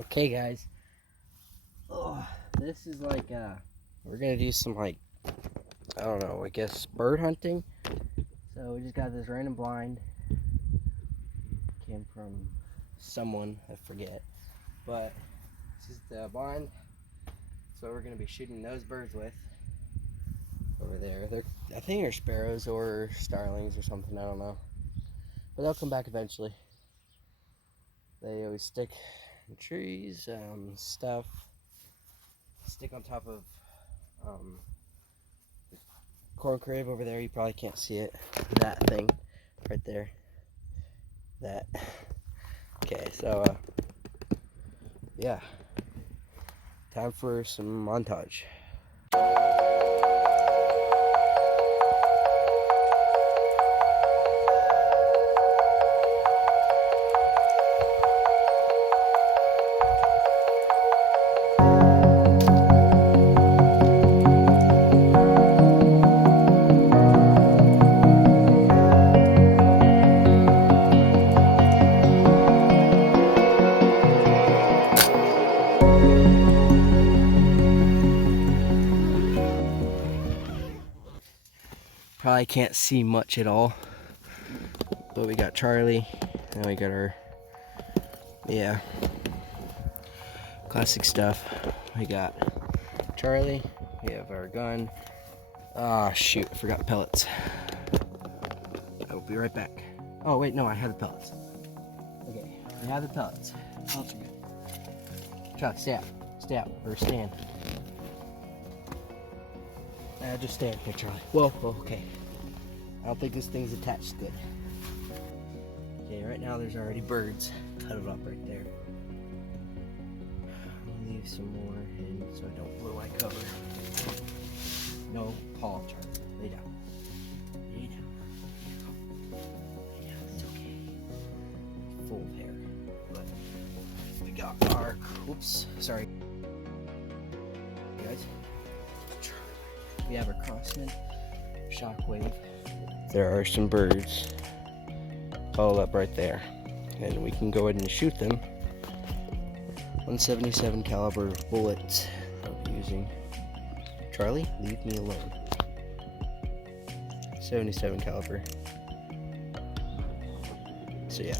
Okay, guys. This is like we're gonna do some I don't know, I guess bird hunting. So we just got this random blind. Came from someone, I forget. But this is the blind. So we're gonna be shooting those birds with over there. I think they're sparrows or starlings or something, I don't know. But they'll come back eventually. They always stick in trees, stuff. Stick on top of corn crib over there. You probably can't see it. That thing right there. That. Okay, so yeah. Time for some montage. Probably can't see much at all, but we got Charlie, and we got our, classic stuff. We got Charlie, we have our gun. Ah, shoot, I forgot pellets. I will be right back. Oh, wait, no, I have the pellets. Okay, we have the pellets. Pellets are good. Chuck, stay out, or stand. Just stand here, Charlie. Whoa, okay. I don't think this thing's attached good. Okay, right now there's already birds huddled up right there. I'll leave some more in so I don't blow my cover. No, Paul, Charlie. Lay down. Lay down. Lay down. It's okay. Full of hair. But we got our. Whoops. Sorry. Guys. We have our Crossman Shockwave. There are some birds huddled up right there, and we can go ahead and shoot them. 177 caliber bullets I'll be using. Charlie, leave me alone. 77 caliber. So yeah.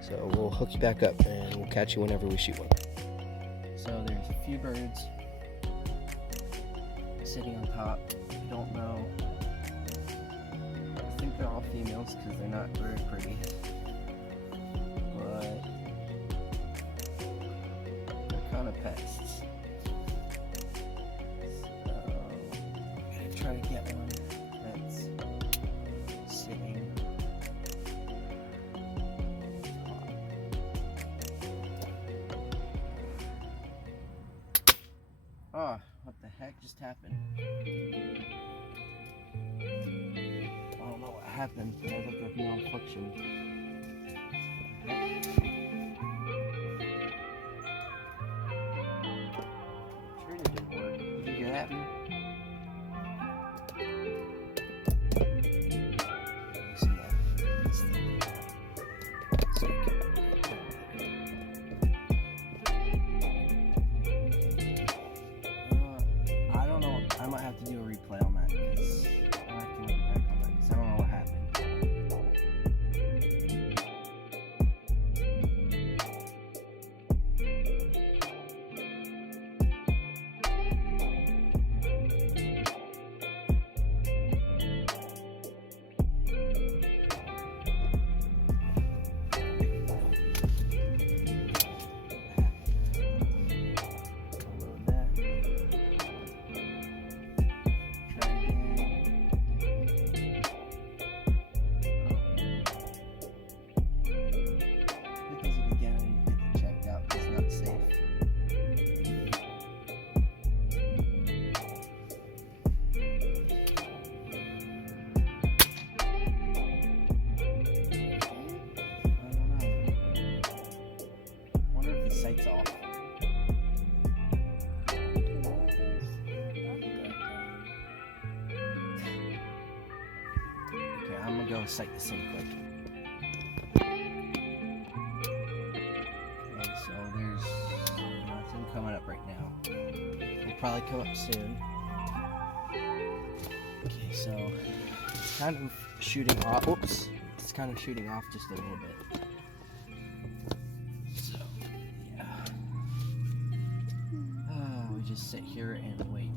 So we'll hook you back up and we'll catch you whenever we shoot one. So there's a few birds sitting on top. I don't know. I think they're all females because they're not very pretty. But they're kind of pests. So I'm gonna try to get one that's sitting. Oh, what the heck just happened? I don't know what happened, but I looked at Malfunction. Sure it didn't work. Did you hear that? See that? I don't know. I might have to do a replay on that because I'll have to look back on that because I don't know what happened. Sight's off. Okay, I'm gonna go sight this in quick. Okay, so probably come up soon. Okay, so it's kind of shooting off. Oops, it's kind of shooting off just a little bit. So yeah, we just sit here and wait.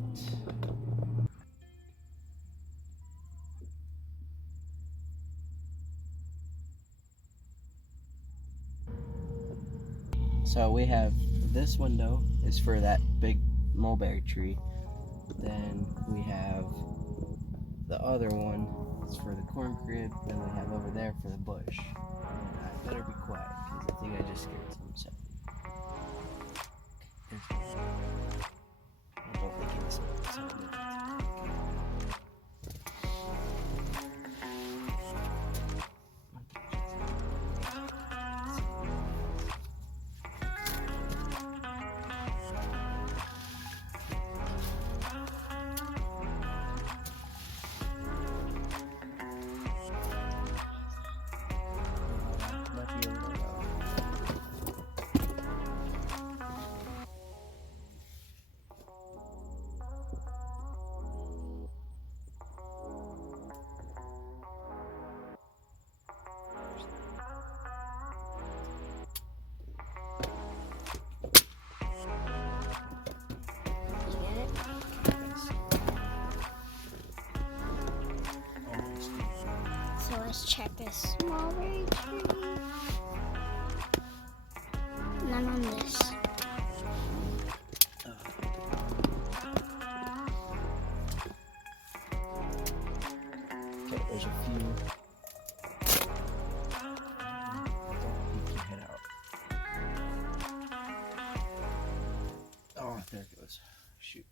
So we have this window is for that big mulberry tree. Then we have the other one is for the corn crib. Then we have over there for the bush. And I better be quiet because I think I just scared some. So I don't think it was something. So let's check this mulberry tree. None on this. Okay, there's a few. Don't peek your head out. Oh, there it goes. Shoot.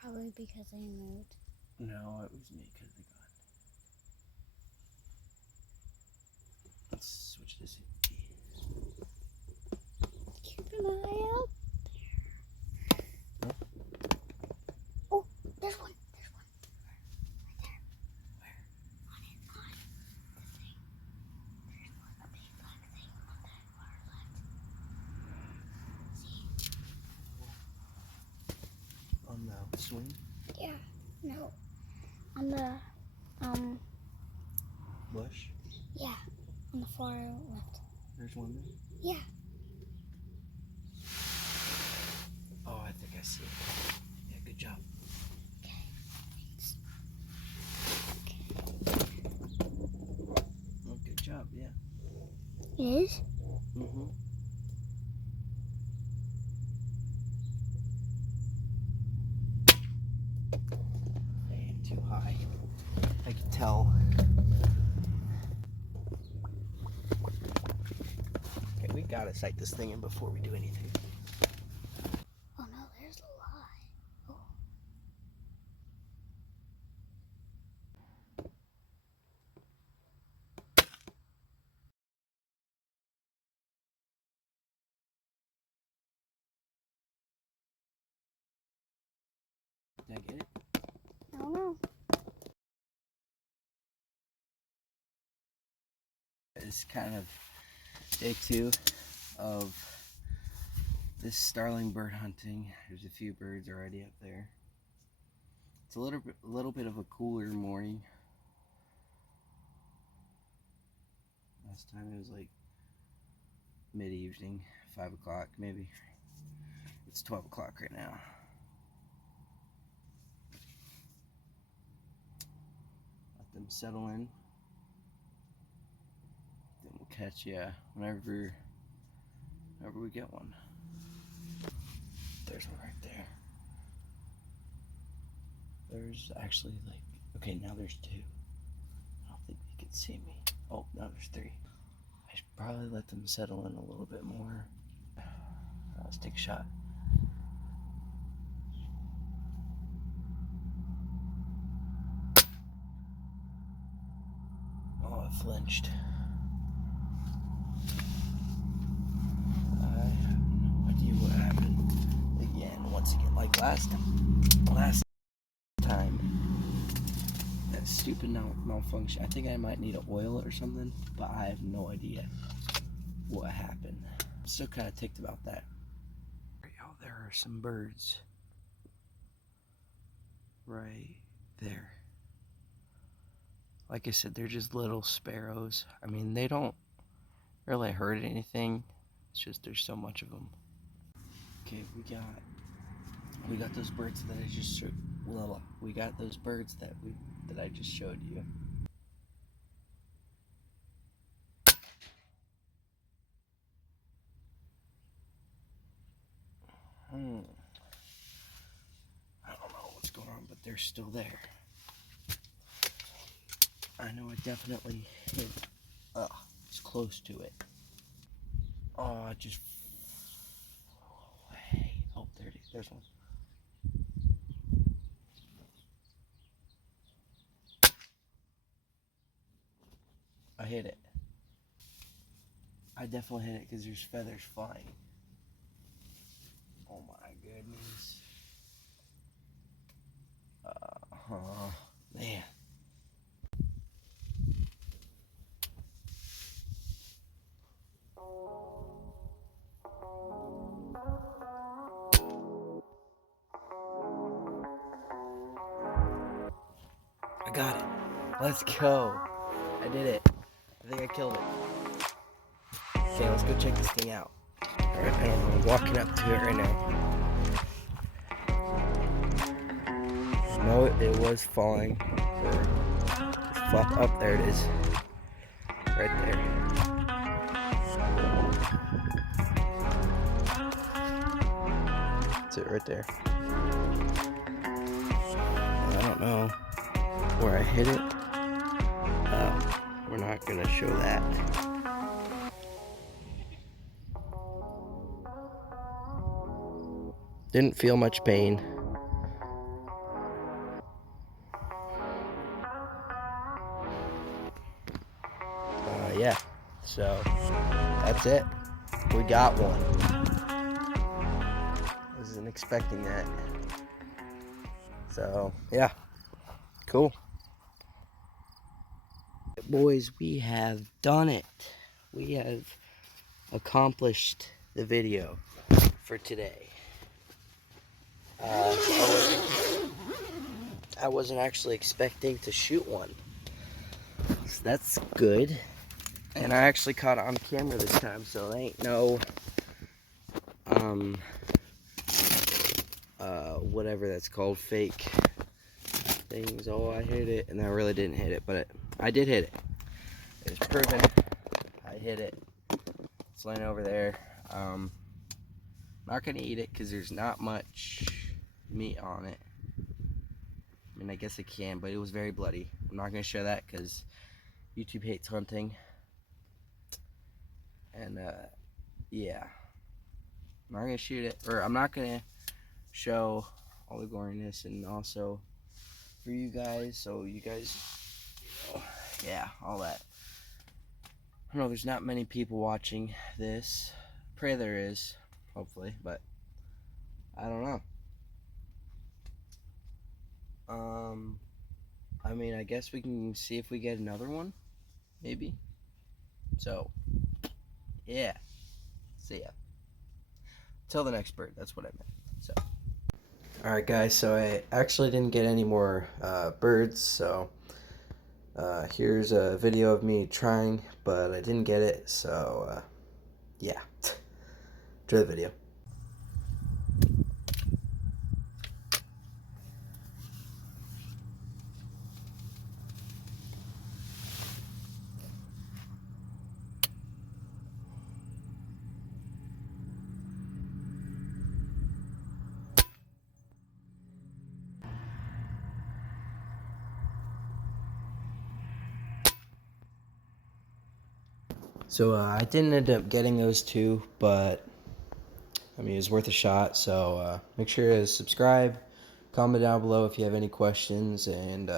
Probably because I moved. No, it was me because of the gun. Let's switch this in. Keep an eye out there. Huh? Oh, there's one. There's one. Right there. Where? On it. On the thing. There's one. A big black thing on that far left. See? On the swing? Yeah. No. On the Bush? yeah. On the far left. There's one there? Yeah. Oh, I think I see it. Yeah, good job. Okay. Thanks. Oh, good job, yeah. It is? Mm-hmm. I aim too high. I can tell. Okay, we gotta sight this thing in before we do anything. Oh no, there's a lie. Oh. Did I get it? I don't know. It's kind of day 2 of this starling bird hunting. There's a few birds already up there. It's a little bit of a cooler morning. Last time it was like mid-evening, 5 o'clock maybe. It's 12 o'clock right now. Let them settle in. Then we'll catch you whenever we get one. There's one right there. There's actually like, okay, now there's 2. I don't think they can see me. Oh, now there's 3. I should probably let them settle in a little bit more. Let's take a shot. Oh, it flinched. I have no idea what happened. Once again, like last time. That stupid malfunction. I think I might need an oil or something, but I have no idea what happened. I'm still kind of ticked about that. Oh, there are some birds right there. Like I said, they're just little sparrows. I mean, they don't really hurt anything. It's just there's so much of them. Okay, we got those birds that I just showed. We got those birds that I just showed you. I don't know what's going on, but they're still there. I know I definitely hit. It's close to it. Oh, I just. Oh, there it is. There's one. I hit it. I definitely hit it because there's feathers flying. Oh my goodness. Man. I got it. Let's go. I did it. I think I killed it. Okay, let's go check this thing out. Alright, I'm walking up to it right now. No, it was falling. Flop up, there it is. Right there. That's it right there. I don't know where I hit it. We're not gonna show that. Didn't feel much pain. Yeah, so that's it. We got one. Wasn't expecting that. So yeah, cool. Boys, we have done it. We have accomplished the video for today. I wasn't actually expecting to shoot one. So that's good. And I actually caught it on camera this time, so there ain't no whatever that's called, fake things. Oh, I hit it, and I really didn't hit it, but I did hit it. It was proven. I hit it. It's laying over there. Not gonna eat it because there's not much meat on it. I mean, I guess I can, but it was very bloody. I'm not gonna show that because YouTube hates hunting. And yeah, I'm not gonna shoot it, or I'm not gonna show all the goriness, and also for you guys, so you guys, yeah, all that. I know there's not many people watching this. Pray there is, hopefully, but I don't know. I mean, I guess we can see if we get another one, maybe. So, yeah. See ya. Till the next bird, that's what I meant. So. Alright guys, so I actually didn't get any more birds, so here's a video of me trying, but I didn't get it, so yeah. Enjoy the video. So I didn't end up getting those two, but I mean, it was worth a shot. So make sure to subscribe, comment down below if you have any questions, and